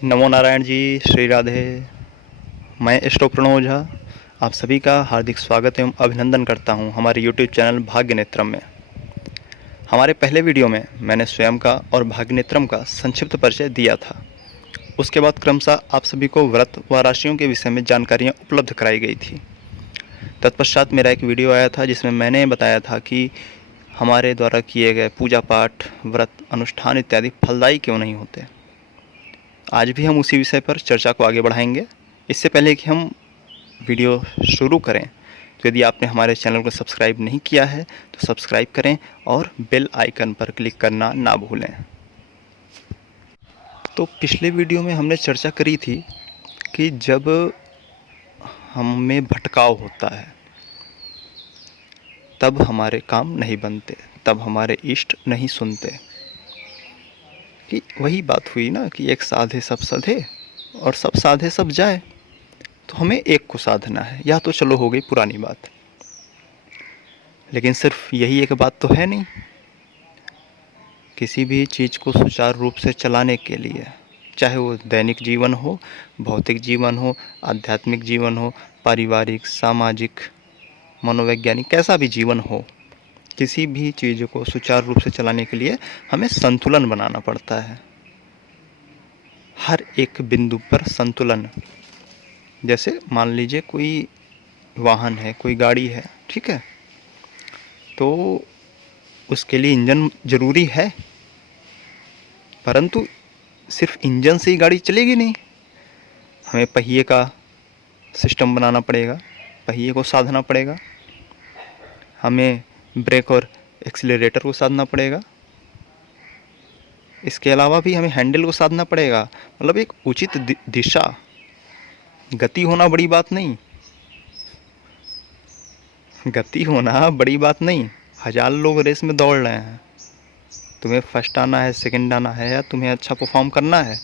नमो नारायण जी, श्री राधे। मैं एस्ट्रो प्रणव ओझा आप सभी का हार्दिक स्वागत एवं अभिनंदन करता हूं हमारे यूट्यूब चैनल भाग्य नेत्रम में। हमारे पहले वीडियो में मैंने स्वयं का और भाग्य नेत्रम का संक्षिप्त परिचय दिया था। उसके बाद क्रमशः आप सभी को व्रत व राशियों के विषय में जानकारियाँ उपलब्ध कराई गई थी। तत्पश्चात मेरा एक वीडियो आया था जिसमें मैंने बताया था कि हमारे द्वारा किए गए पूजा पाठ, व्रत, अनुष्ठान इत्यादि फलदायी क्यों नहीं होते। आज भी हम उसी विषय पर चर्चा को आगे बढ़ाएंगे। इससे पहले कि हम वीडियो शुरू करें तो यदि आपने हमारे चैनल को सब्सक्राइब नहीं किया है तो सब्सक्राइब करें और बेल आइकन पर क्लिक करना ना भूलें। तो पिछले वीडियो में हमने चर्चा करी थी कि जब हम में भटकाव होता है तब हमारे काम नहीं बनते, तब हमारे इष्ट नहीं सुनते। कि वही बात हुई ना कि एक साधे सब सधे और सब साधे सब जाए। तो हमें एक को साधना है, या तो चलो हो गई पुरानी बात, लेकिन सिर्फ यही एक बात तो है नहीं। किसी भी चीज़ को सुचारू रूप से चलाने के लिए, चाहे वो दैनिक जीवन हो, भौतिक जीवन हो, आध्यात्मिक जीवन हो, पारिवारिक, सामाजिक, मनोवैज्ञानिक, कैसा भी जीवन हो, किसी भी चीज़ को सुचारू रूप से चलाने के लिए हमें संतुलन बनाना पड़ता है। हर एक बिंदु पर संतुलन। जैसे मान लीजिए कोई वाहन है, कोई गाड़ी है, ठीक है, तो उसके लिए इंजन ज़रूरी है, परंतु सिर्फ इंजन से ही गाड़ी चलेगी नहीं। हमें पहिए का सिस्टम बनाना पड़ेगा, पहिए को साधना पड़ेगा, हमें ब्रेक और एक्सीलरेटर को साधना पड़ेगा, इसके अलावा भी हमें हैंडल को साधना पड़ेगा। मतलब एक उचित दिशा, गति होना बड़ी बात नहीं, गति होना बड़ी बात नहीं। 1000 लोग रेस में दौड़ रहे हैं, तुम्हें फर्स्ट आना है, सेकंड आना है, या तुम्हें अच्छा परफॉर्म करना है,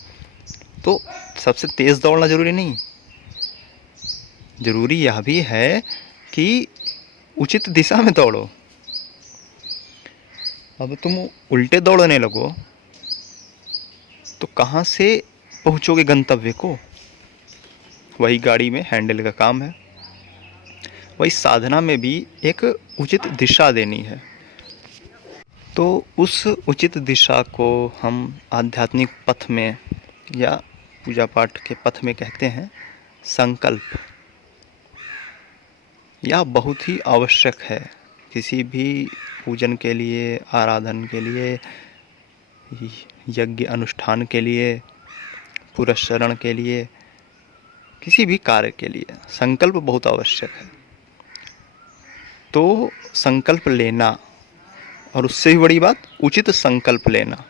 तो सबसे तेज़ दौड़ना ज़रूरी नहीं। ज़रूरी यह भी है कि उचित दिशा में दौड़ो। अब तुम उल्टे दौड़ने लगो तो कहाँ से पहुँचोगे गंतव्य को। वही गाड़ी में हैंडल का काम है, वही साधना में भी एक उचित दिशा देनी है। तो उस उचित दिशा को हम आध्यात्मिक पथ में या पूजा पाठ के पथ में कहते हैं संकल्प। यह बहुत ही आवश्यक है किसी भी पूजन के लिए, आराधन के लिए, यज्ञ अनुष्ठान के लिए, पुरस्चरण के लिए, किसी भी कार्य के लिए संकल्प बहुत आवश्यक है। तो संकल्प लेना, और उससे भी बड़ी बात उचित संकल्प लेना।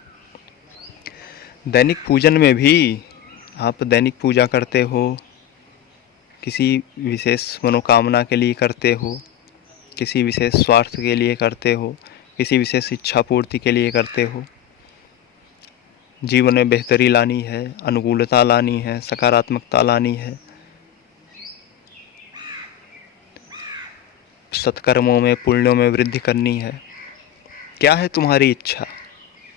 दैनिक पूजन में भी आप दैनिक पूजा करते हो, किसी विशेष मनोकामना के लिए करते हो, किसी विशेष स्वार्थ के लिए करते हो, किसी विशेष इच्छा पूर्ति के लिए करते हो। जीवन में बेहतरी लानी है, अनुकूलता लानी है, सकारात्मकता लानी है, सत्कर्मों में, पुण्यों में वृद्धि करनी है। क्या है तुम्हारी इच्छा,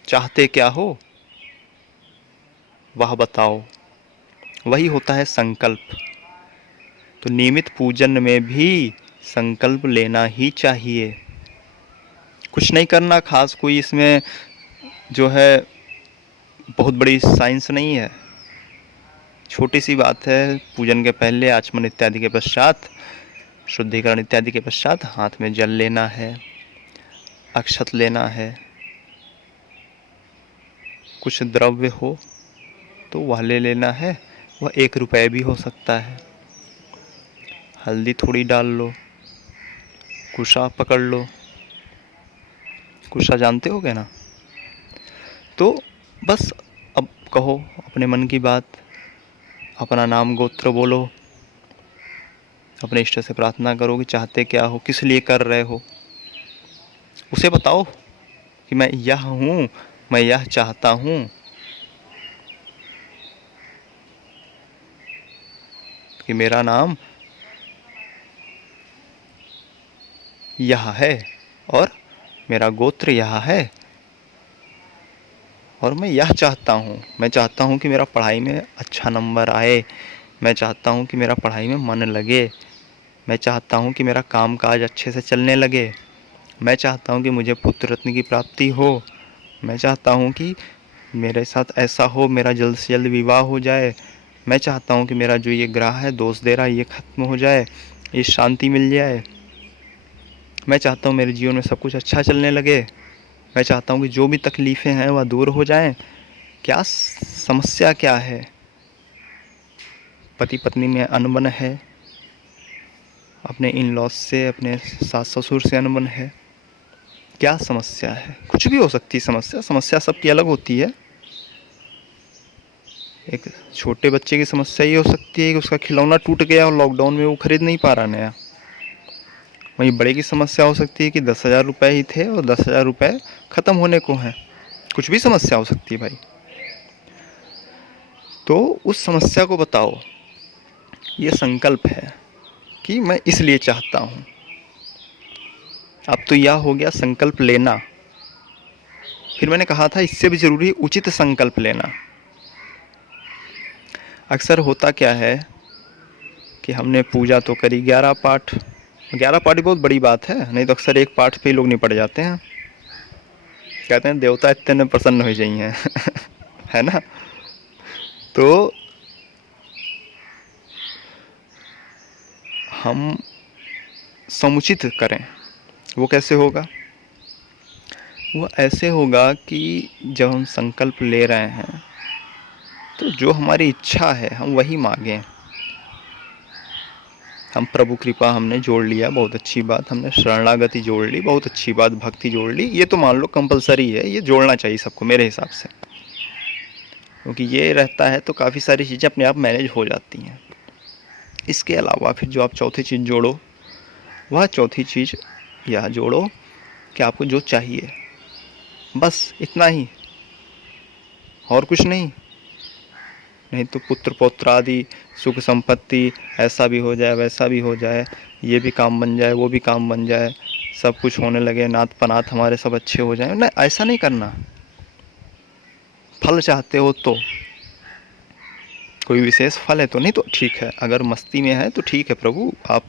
चाहते क्या हो वह बताओ। वही होता है संकल्प। तो नियमित पूजन में भी संकल्प लेना ही चाहिए। कुछ नहीं करना खास, कोई इसमें जो है बहुत बड़ी साइंस नहीं है, छोटी सी बात है। पूजन के पहले आचमन इत्यादि के पश्चात, शुद्धिकरण इत्यादि के पश्चात हाथ में जल लेना है, अक्षत लेना है, कुछ द्रव्य हो तो वह ले लेना है। वह 1 रुपये भी हो सकता है। हल्दी थोड़ी डाल लो, कुशा पकड़ लो, कुशा जानते होगे ना। तो बस अब कहो अपने मन की बात, अपना नाम गोत्र बोलो, अपने इष्ट से प्रार्थना करो कि चाहते क्या हो, किस लिए कर रहे हो, उसे बताओ कि मैं यह हूँ, मैं यह चाहता हूँ कि मेरा नाम यह है और मेरा गोत्र यह है। और मैं यह चाहता हूँ, मैं चाहता हूँ कि मेरा पढ़ाई में अच्छा नंबर आए, मैं चाहता हूँ कि मेरा पढ़ाई में मन लगे, मैं चाहता हूँ कि मेरा कामकाज अच्छे से चलने लगे, मैं चाहता हूँ कि मुझे पुत्र रत्न की प्राप्ति हो, मैं चाहता हूँ कि मेरे साथ ऐसा हो, मेरा जल्द से जल्द विवाह हो जाए, मैं चाहता हूँ कि मेरा जो ये ग्रह है दोष दे रहा है ये ख़त्म हो जाए, ये शांति मिल जाए, मैं चाहता हूँ मेरे जीवन में सब कुछ अच्छा चलने लगे, मैं चाहता हूँ कि जो भी तकलीफ़ें हैं वह दूर हो जाएं। क्या समस्या क्या है? पति पत्नी में अनबन है, अपने इन लॉज से, अपने सास ससुर से अनबन है, क्या समस्या है? कुछ भी हो सकती है समस्या, समस्या सबकी अलग होती है। एक छोटे बच्चे की समस्या ये हो सकती है कि उसका खिलौना टूट गया और लॉकडाउन में वो खरीद नहीं पा रहा नया। वहीं बड़े की समस्या हो सकती है कि 10,000 रुपये ही थे और 10,000 रुपये ख़त्म होने को हैं। कुछ भी समस्या हो सकती है भाई। तो उस समस्या को बताओ, ये संकल्प है कि मैं इसलिए चाहता हूँ। अब तो यह हो गया संकल्प लेना। फिर मैंने कहा था इससे भी ज़रूरी उचित संकल्प लेना। अक्सर होता क्या है कि हमने पूजा तो करी 11 पाठ, 11 पाठ भी बहुत बड़ी बात है, नहीं तो अक्सर एक पाठ पे ही लोग निपट जाते हैं। कहते हैं देवता इतने प्रसन्न हो जाइए है ना। तो हम समुचित करें, वो कैसे होगा? वो ऐसे होगा कि जब हम संकल्प ले रहे हैं तो जो हमारी इच्छा है हम वही मांगें। हम प्रभु कृपा हमने जोड़ लिया, बहुत अच्छी बात, हमने शरणागति जोड़ ली, बहुत अच्छी बात, भक्ति जोड़ ली, ये तो मान लो कंपलसरी है, ये जोड़ना चाहिए सबको मेरे हिसाब से, क्योंकि ये रहता है तो काफ़ी सारी चीज़ें अपने आप मैनेज हो जाती हैं। इसके अलावा फिर जो आप चौथी चीज़ जोड़ो, वह चौथी चीज़ यह जोड़ो कि आपको जो चाहिए, बस इतना ही, और कुछ नहीं। नहीं तो पुत्र पौत्र आदि सुख संपत्ति ऐसा भी हो जाए, वैसा भी हो जाए, ये भी काम बन जाए, वो भी काम बन जाए, सब कुछ होने लगे, नात पनात हमारे सब अच्छे हो जाएं। नहीं, ऐसा नहीं करना। फल चाहते हो तो कोई विशेष फल है तो नहीं, तो ठीक है, अगर मस्ती में है तो ठीक है, प्रभु आप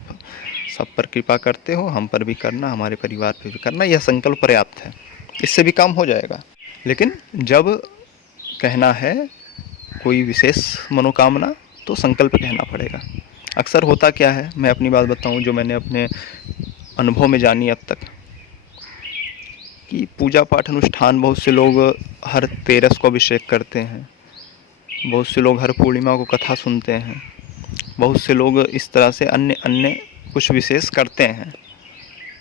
सब पर कृपा करते हो, हम पर भी करना, हमारे परिवार पर भी करना, यह संकल्प पर्याप्त है, इससे भी काम हो जाएगा। लेकिन जब कहना है कोई विशेष मनोकामना तो संकल्प कहना पड़ेगा। अक्सर होता क्या है, मैं अपनी बात बताऊं जो मैंने अपने अनुभव में जानी अब तक, कि पूजा पाठ अनुष्ठान बहुत से लोग हर तेरस को अभिषेक करते हैं, बहुत से लोग हर पूर्णिमा को कथा सुनते हैं, बहुत से लोग इस तरह से अन्य अन्य कुछ विशेष करते हैं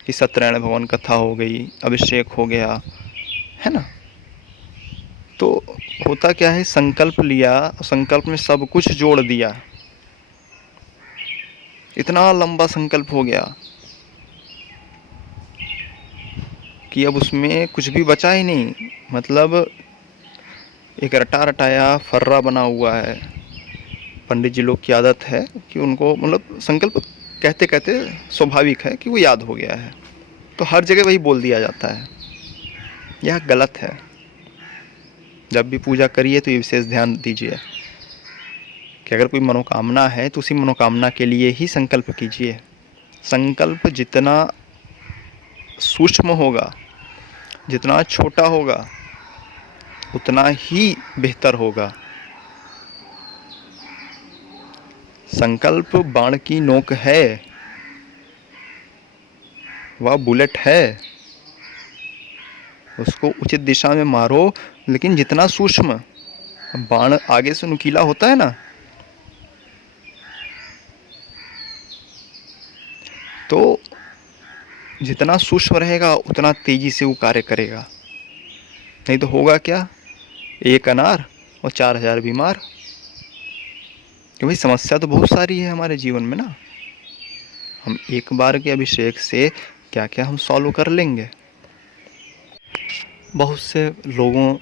कि सत्यनारायण भगवान कथा हो गई, अभिषेक हो गया, है ना। तो होता क्या है, संकल्प लिया, संकल्प में सब कुछ जोड़ दिया, इतना लंबा संकल्प हो गया कि अब उसमें कुछ भी बचा ही नहीं। मतलब एक रटा रटाया फर्रा बना हुआ है। पंडित जी लोग की आदत है कि उनको मतलब संकल्प कहते कहते स्वाभाविक है कि वो याद हो गया है, तो हर जगह वही बोल दिया जाता है। यह गलत है। जब भी पूजा करिए तो ये विशेष ध्यान दीजिए कि अगर कोई मनोकामना है तो उसी मनोकामना के लिए ही संकल्प कीजिए। संकल्प जितना सूक्ष्म होगा, जितना छोटा होगा, उतना ही बेहतर होगा। संकल्प बाण की नोक है, वह बुलेट है, उसको उचित दिशा में मारो, लेकिन जितना सूक्ष्म, बाण आगे से नुकीला होता है ना, तो जितना सूक्ष्म रहेगा उतना तेजी से वो कार्य करेगा। नहीं तो होगा क्या, एक अनार और 4,000 बीमार। क्योंकि समस्या तो बहुत सारी है हमारे जीवन में ना, हम एक बार के अभिषेक से क्या क्या हम सॉल्व कर लेंगे। बहुत से लोगों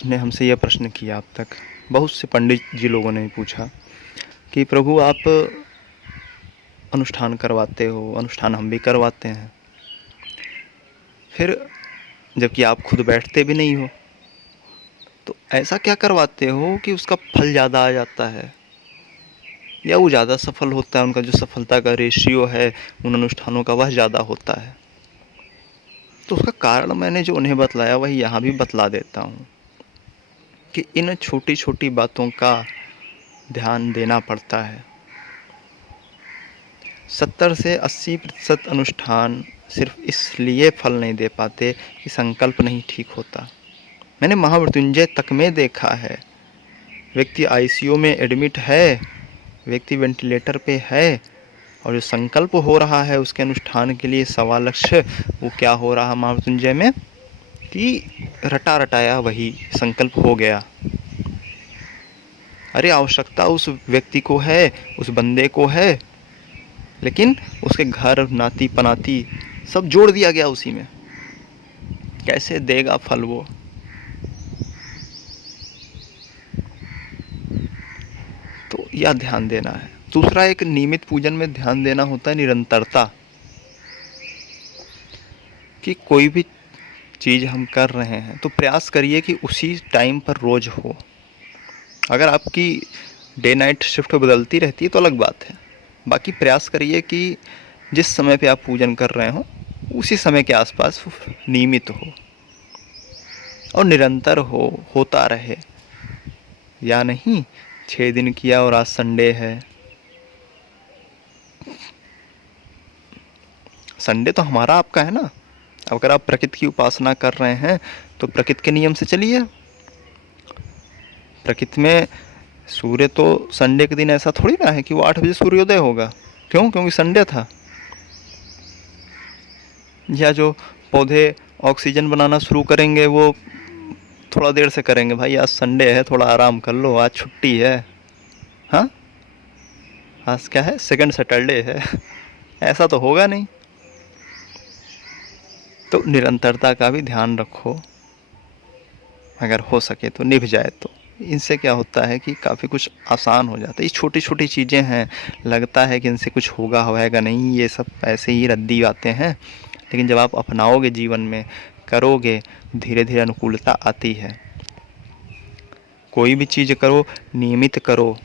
ने हमसे यह प्रश्न किया अब तक, बहुत से पंडित जी लोगों ने पूछा कि प्रभु आप अनुष्ठान करवाते हो, अनुष्ठान हम भी करवाते हैं, फिर जबकि आप खुद बैठते भी नहीं हो, तो ऐसा क्या करवाते हो कि उसका फल ज़्यादा आ जाता है या वो ज़्यादा सफल होता है, उनका जो सफलता का रेशियो है उन अनुष्ठानों का वह ज़्यादा होता है। तो उसका कारण मैंने जो उन्हें बतलाया वही यहाँ भी बतला देता हूँ कि इन छोटी छोटी बातों का ध्यान देना पड़ता है। 70 से 80% अनुष्ठान सिर्फ इसलिए फल नहीं दे पाते कि संकल्प नहीं ठीक होता। मैंने महामृत्युंजय तक में देखा है, व्यक्ति आईसीयू में एडमिट है, व्यक्ति वेंटिलेटर पे है, और जो संकल्प हो रहा है उसके अनुष्ठान के लिए सवा लक्ष्य, वो क्या हो रहा है महामृत्युंजय में कि रटा रटाया वही संकल्प हो गया। अरे आवश्यकता उस व्यक्ति को है, उस बंदे को है, लेकिन उसके घर नाती पनाती सब जोड़ दिया गया उसी में, कैसे देगा फल वो। तो यह ध्यान देना है। दूसरा, एक नियमित पूजन में ध्यान देना होता है निरंतरता, कि कोई भी चीज़ हम कर रहे हैं तो प्रयास करिए कि उसी टाइम पर रोज़ हो। अगर आपकी डे नाइट शिफ्ट बदलती रहती है तो अलग बात है, बाकी प्रयास करिए कि जिस समय पे आप पूजन कर रहे हो उसी समय के आसपास नियमित हो और निरंतर होता रहे। या नहीं 6 दिन किया और आज संडे है। संडे तो हमारा आपका है ना। अगर आप प्रकृति की उपासना कर रहे हैं तो प्रकृति के नियम से चलिए। प्रकृति में सूर्य तो संडे के दिन ऐसा थोड़ी ना है कि वो 8 बजे सूर्योदय होगा। क्यों? क्योंकि संडे था। या जो पौधे ऑक्सीजन बनाना शुरू करेंगे वो थोड़ा देर से करेंगे, भाई आज संडे है थोड़ा आराम कर लो, आज छुट्टी है। हाँ, आज क्या है, सेकंड सैटरडे है। ऐसा तो होगा नहीं। तो निरंतरता का भी ध्यान रखो, अगर हो सके तो निभ जाए तो। इनसे क्या होता है कि काफ़ी कुछ आसान हो जाता है। ये छोटी छोटी चीज़ें हैं, लगता है कि इनसे कुछ होगा नहीं, ये सब ऐसे ही रद्दी बातें हैं, लेकिन जब आप अपनाओगे जीवन में, करोगे, धीरे धीरे अनुकूलता आती है। कोई भी चीज़ करो नियमित करो,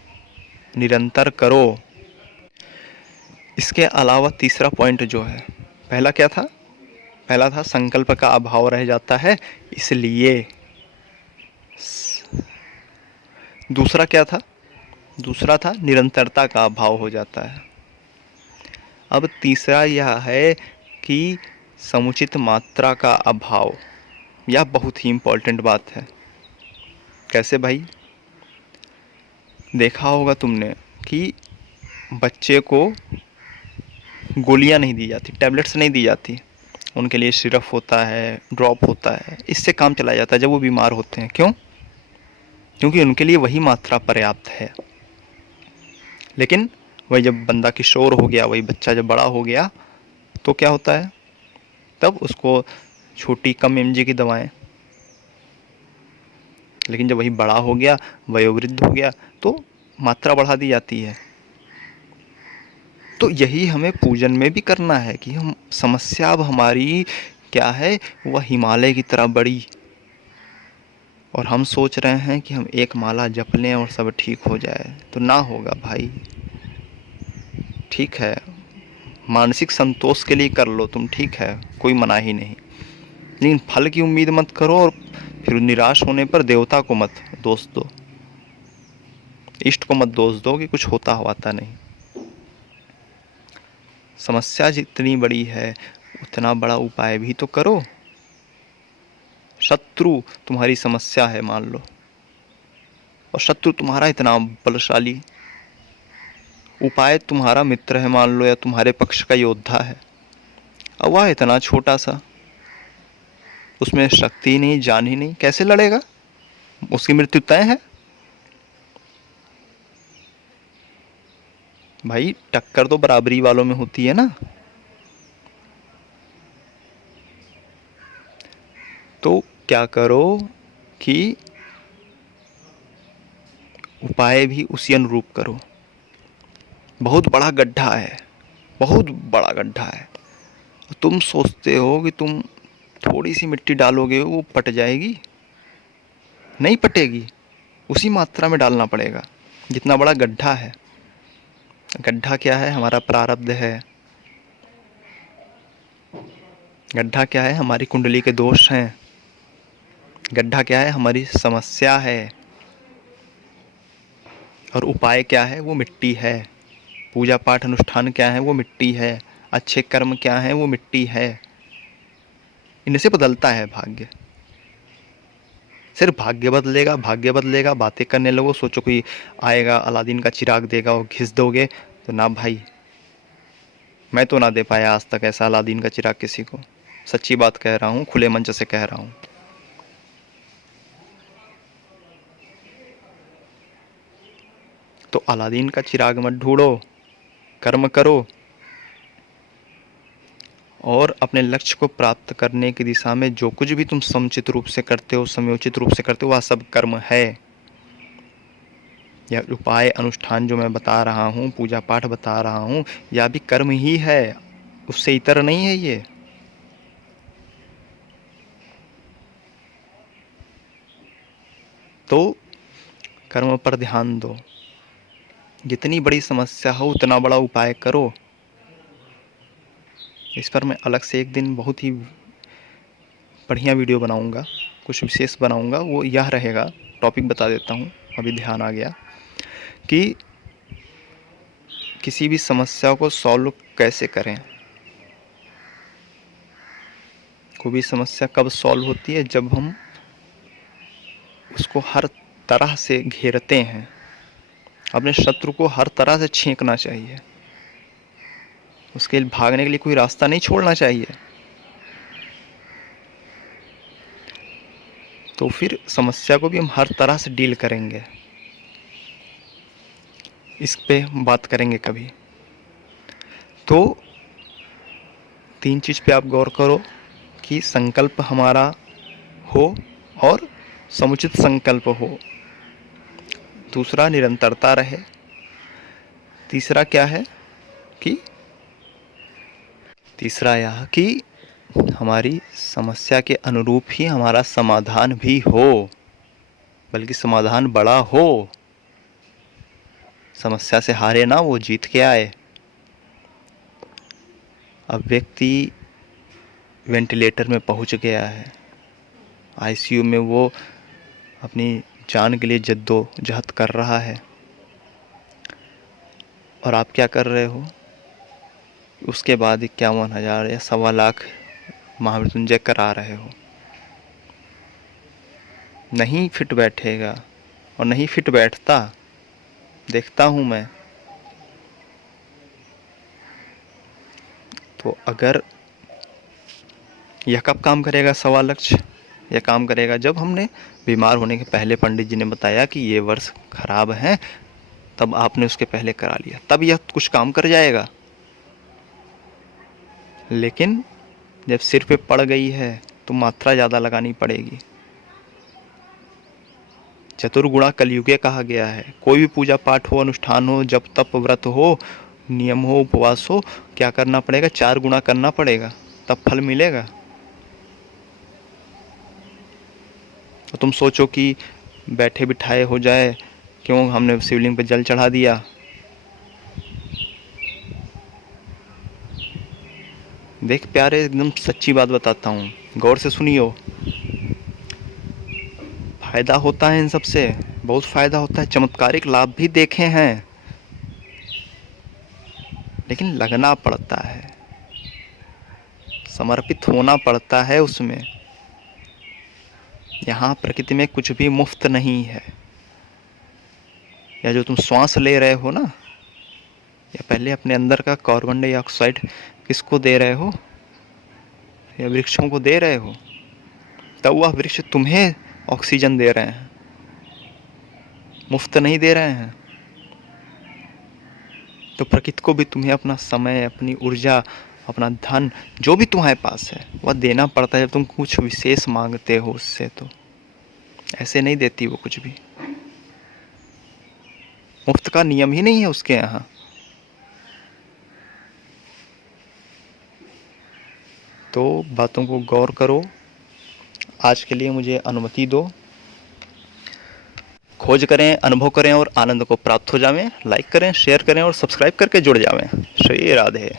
निरंतर करो। इसके अलावा तीसरा पॉइंट जो है, पहला क्या था? पहला था संकल्प का अभाव रह जाता है इसलिए। दूसरा क्या था? दूसरा था निरंतरता का अभाव हो जाता है। अब तीसरा यह है कि समुचित मात्रा का अभाव। यह बहुत ही इम्पोर्टेंट बात है। कैसे भाई? देखा होगा तुमने कि बच्चे को गोलियां नहीं दी जाती, टैबलेट्स नहीं दी जाती, उनके लिए सिरप होता है, ड्रॉप होता है, इससे काम चलाया जाता है जब वो बीमार होते हैं। क्यों? क्योंकि उनके लिए वही मात्रा पर्याप्त है। लेकिन वही जब बंदा किशोर हो गया, वही बच्चा जब बड़ा हो गया तो क्या होता है? तब उसको छोटी कम एमजी की दवाएं। लेकिन जब वही बड़ा हो गया, वयोवृद्ध हो गया, तो मात्रा बढ़ा दी जाती है। तो यही हमें पूजन में भी करना है कि हम समस्या अब हमारी क्या है, वह हिमालय की तरह बड़ी, और हम सोच रहे हैं कि हम एक माला जप लें और सब ठीक हो जाए, तो ना होगा भाई। ठीक है, मानसिक संतोष के लिए कर लो तुम, ठीक है, कोई मना ही नहीं, लेकिन फल की उम्मीद मत करो और फिर निराश होने पर देवता को मत दोष दो, इष्ट को मत दोष दो कि कुछ होता हुआता नहीं। समस्या जितनी बड़ी है उतना बड़ा उपाय भी तो करो। शत्रु तुम्हारी समस्या है मान लो, और शत्रु तुम्हारा इतना बलशाली, उपाय तुम्हारा मित्र है मान लो, या तुम्हारे पक्ष का योद्धा है, और वह इतना छोटा सा, उसमें शक्ति नहीं, जान ही नहीं, कैसे लड़ेगा? उसकी मृत्यु तय है भाई। टक्कर तो बराबरी वालों में होती है ना। तो क्या करो कि उपाय भी उसी अनुरूप करो। बहुत बड़ा गड्ढा है, बहुत बड़ा गड्ढा है, तुम सोचते हो कि तुम थोड़ी सी मिट्टी डालोगे वो पट जाएगी, नहीं पटेगी, उसी मात्रा में डालना पड़ेगा जितना बड़ा गड्ढा है। गड्ढा क्या है? हमारा प्रारब्ध है। गड्ढा क्या है? हमारी कुंडली के दोष हैं। गड्ढा क्या है? हमारी समस्या है। और उपाय क्या है? वो मिट्टी है। पूजा पाठ अनुष्ठान क्या है? वो मिट्टी है। अच्छे कर्म क्या है? वो मिट्टी है। इनसे बदलता है भाग्य। सिर्फ भाग्य बदलेगा, भाग्य बदलेगा, बातें करने लगो, सोचो कोई आएगा अलादीन का चिराग देगा और घिस दोगे, तो ना भाई, मैं तो ना दे पाया आज तक ऐसा अलादीन का चिराग किसी को। सच्ची बात कह रहा हूँ, खुले मंच से कह रहा हूँ। तो अलादीन का चिराग मत ढूंढो, कर्म करो और अपने लक्ष्य को प्राप्त करने की दिशा में जो कुछ भी तुम समुचित रूप से करते हो, समयोचित रूप से करते हो, वह सब कर्म है। यह उपाय अनुष्ठान जो मैं बता रहा हूँ, पूजा पाठ बता रहा हूँ, यह भी कर्म ही है, उससे इतर नहीं है ये। तो कर्म पर ध्यान दो। जितनी बड़ी समस्या हो उतना बड़ा उपाय करो। इस पर मैं अलग से एक दिन बहुत ही बढ़िया वीडियो बनाऊंगा, कुछ विशेष बनाऊंगा। वो यह रहेगा, टॉपिक बता देता हूँ, अभी ध्यान आ गया, कि किसी भी समस्या को सॉल्व कैसे करें। कोई भी समस्या कब सॉल्व होती है? जब हम उसको हर तरह से घेरते हैं। अपने शत्रु को हर तरह से छींकना चाहिए, उसके भागने के लिए कोई रास्ता नहीं छोड़ना चाहिए। तो फिर समस्या को भी हम हर तरह से डील करेंगे। इस पे बात करेंगे कभी। तो 3 चीज़ पे आप गौर करो कि संकल्प हमारा हो और समुचित संकल्प हो। दूसरा, निरंतरता रहे। तीसरा क्या है कि तीसरा यह कि हमारी समस्या के अनुरूप ही हमारा समाधान भी हो, बल्कि समाधान बड़ा हो। समस्या से हारे ना, वो जीत के आए। अब व्यक्ति वेंटिलेटर में पहुंच गया है, आईसीयू में वो अपनी जान के लिए जद्दोजहद कर रहा है, और आप क्या कर रहे हो? उसके बाद 51,000 या 1.25 लाख महामृत्युंजय करा रहे हो। नहीं फिट बैठेगा, और नहीं फिट बैठता, देखता हूँ मैं। तो अगर यह कब काम करेगा? 1.25 लाख यह काम करेगा जब हमने बीमार होने के पहले पंडित जी ने बताया कि ये वर्ष खराब है, तब आपने उसके पहले करा लिया, तब यह कुछ काम कर जाएगा। लेकिन जब सिर पे पड़ गई है तो मात्रा ज़्यादा लगानी पड़ेगी। चतुर्गुणा कलयुगे कहा गया है। कोई भी पूजा पाठ हो, अनुष्ठान हो, जप तप व्रत हो, नियम हो, उपवास हो, क्या करना पड़ेगा? 4 गुना करना पड़ेगा, तब फल मिलेगा। तो तुम सोचो कि बैठे बिठाए हो जाए, क्यों हमने शिवलिंग पे जल चढ़ा दिया। देख प्यारे, एकदम सच्ची बात बताता हूँ, गौर से सुनियो। फायदा होता है इन सब से, बहुत फायदा होता है, चमत्कारिक लाभ भी देखे हैं, लेकिन लगना पड़ता है, समर्पित होना पड़ता है उसमें। यहाँ प्रकृति में कुछ भी मुफ्त नहीं है। या जो तुम श्वास ले रहे हो ना, या पहले अपने अंदर का कार्बन डाइऑक्साइड किसको दे रहे हो? या वृक्षों को दे रहे हो, तब वह वृक्ष तुम्हें ऑक्सीजन दे रहे हैं, मुफ्त नहीं दे रहे हैं। तो प्रकृति को भी तुम्हें अपना समय, अपनी ऊर्जा, अपना धन, जो भी तुम्हारे पास है, वह देना पड़ता है जब तुम कुछ विशेष मांगते हो उससे। तो ऐसे नहीं देती वो कुछ भी, मुफ्त का नियम ही नहीं है उसके यहाँ। तो बातों को गौर करो। आज के लिए मुझे अनुमति दो। खोज करें, अनुभव करें और आनंद को प्राप्त हो जावें। लाइक करें, शेयर करें और सब्सक्राइब करके जुड़ जावें। श्री राधे।